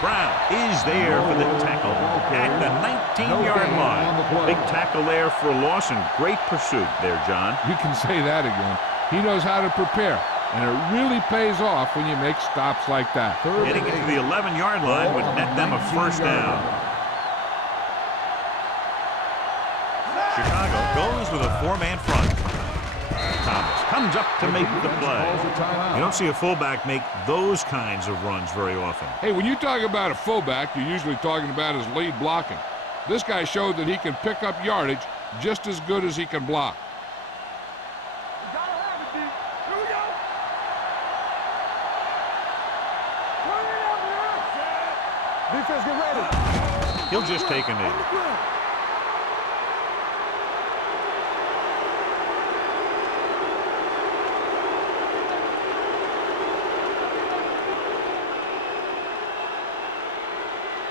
Brown is there for the tackle at the 19-yard line. Big tackle there for a loss and great pursuit there, John. You can say that again. He knows how to prepare, and it really pays off when you make stops like that. Getting it to the 11-yard line would net them a first down. Chicago goes with a four-man front. Thomas comes up to make the play. You don't see a fullback make those kinds of runs very often. Hey, when you talk about a fullback, you're usually talking about his lead blocking. This guy showed that he can pick up yardage just as good as he can block. Defense, get ready. He'll just take a knee.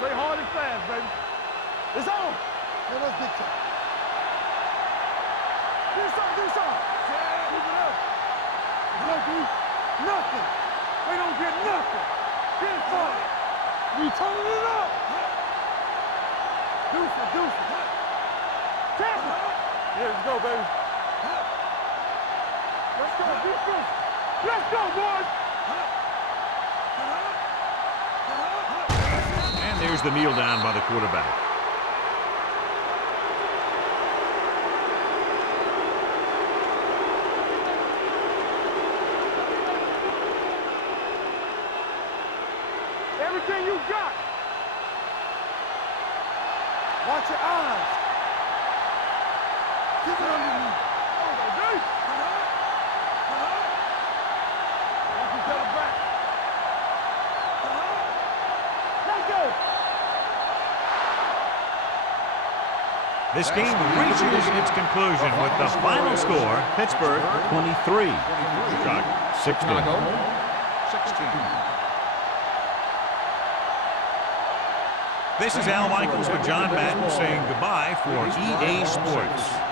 Play hard and fast, baby. It's on. Let us big time. Do something. Keep it up. Nothing. They don't get nothing. Get it forward. We turning it up. Deuce it. Tackle. Yeah, let's go, baby. Let's go, defense. Let's go, boys. And there's the kneel down by the quarterback. Everything you got. Watch your eyes. Keep it underneath. Back. Let's go. This game reaches its conclusion with the final score, Pittsburgh 23, Chicago 16. 16. This is Al Michaels with John Madden saying goodbye for EA Sports.